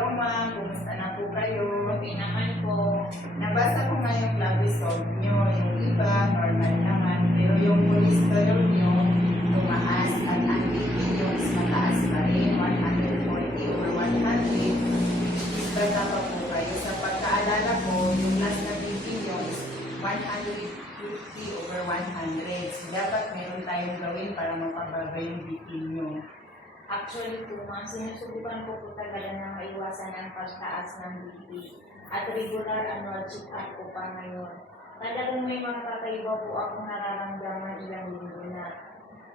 Hello ma'am, kumusta na po kayo? Okay naman po. Nabasa ko nga yung lab result nyo. Yung iba, normal naman. Pero yung cholesterol nyo, tumaas. At ang BP nyo is mataas pa rin. 140 or 100. Basta pa po kayo. Sa pagkaalala ko, yung last na BP nyo is 150 over 100. So, dapat meron tayong gawin para mapababa yung BP nyo. Actually po, mga sinusubukan ko po tagalan na maiwasan ang pagtaas ng BP at regular annual check-up ko pa ngayon. Talagang may mga kakaiba po akong nararamdaman ilang linggo na.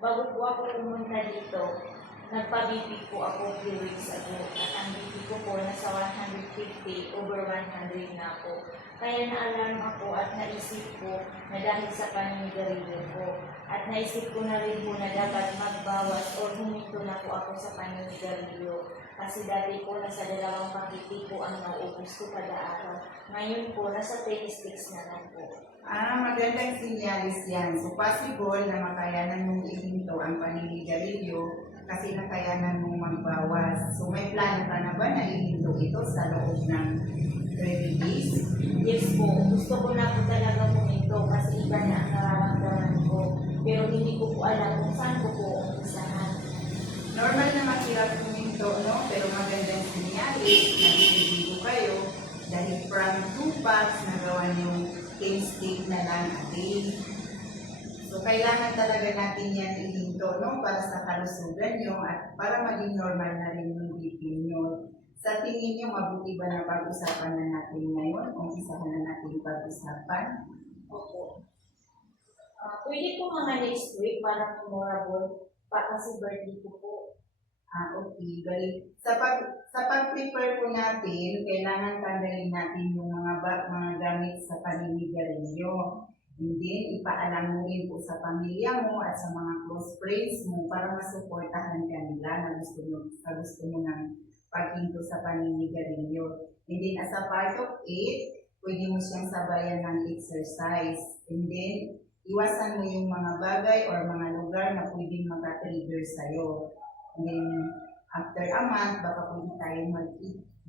Bago po ako pumunta dito, nagpa-BP po ako 3 weeks ago at ang BP ko po nasa 150 over 100 na po. Kaya na-alarm ako at naisip ko na dahil sa paninigarilyo ko. At naisip ko na rin po na dapat magbawas o huminto na po ako sa paninigarilyo. Kasi dati po nasa 2 pakiti po ang nauubos ko kada araw. Ngayon po nasa 3 sticks na lang po. Magandang sinyalis yan. So, possible na makayanan mong ihinto ang paninigarilyo kasi nakayanan mong magbawas. So, may plano ka na ba na ihinto ito sa loob ng 30 days? Yes po, gusto ko na po talaga puminto kasi iba na ang nararamdaman ko. Pero hindi ko po alam kung saan ko po umpisahan. Normal na mahirap puminto, no? Pero magandang sinyalis na ihinto kayo dahil from 2 packs nagawa yung 10 stick na lang a day. So, kailangan talaga natin yan ihinto, no? Para sa kalusugan nyo at para maging normal na rin yung BP nyo. Sa tingin nyo, mabuti ba na pag-usapan na natin ngayon? Umpisahan na natin pag-usapan? Opo. Pwede po mga next week para memorable pa kasi birthday ko po. Okay. Galing. Sa pag-prepare po natin, kailangan tanggalin natin yung mga gamit sa paninigarilyo. And then, ipaalam mo rin po sa pamilya mo at sa mga close friends mo para masuportahan ka nila na gusto mo ng paghinto sa paninigarilyo. And then, as a part of it, pwede mo siyang sabayan ng exercise. And then, iwasan mo yung mga bagay or mga lugar na pwedeng maka-trigger sa'yo. And then, after a month, baka pwede tayong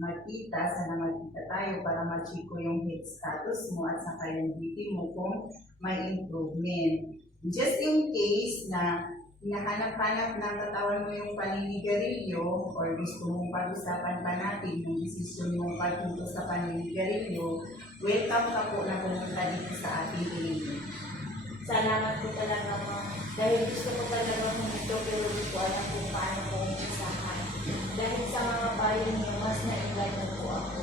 magkita, sana magkita tayo para ma-check ko yung health status mo at saka yung BP mo kung may improvement. Just in case na hinahanap-hanap ng katawan mo yung paninigarilyo or gusto mong pag-usapan pa natin yung desisyon mong pagpunto sa paninigarilyo, welcome ka po na pumunta dito sa ating clinic. Salamat po talaga ma'am. Dahil gusto ko talaga huminto pero hindi ko alam kung paano ko umpisahan. Dahil sa mga payo niyo, mas na-enlighten po ako.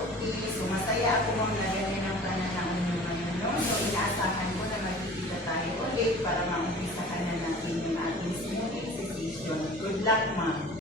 Okay, so masaya ako mong nagaling ng pananaon mo ngayon. No? So inaasahan ko na magkikita tayo ulit para maumpisahan na natin yung ating smoothing session. Good luck, ma'am.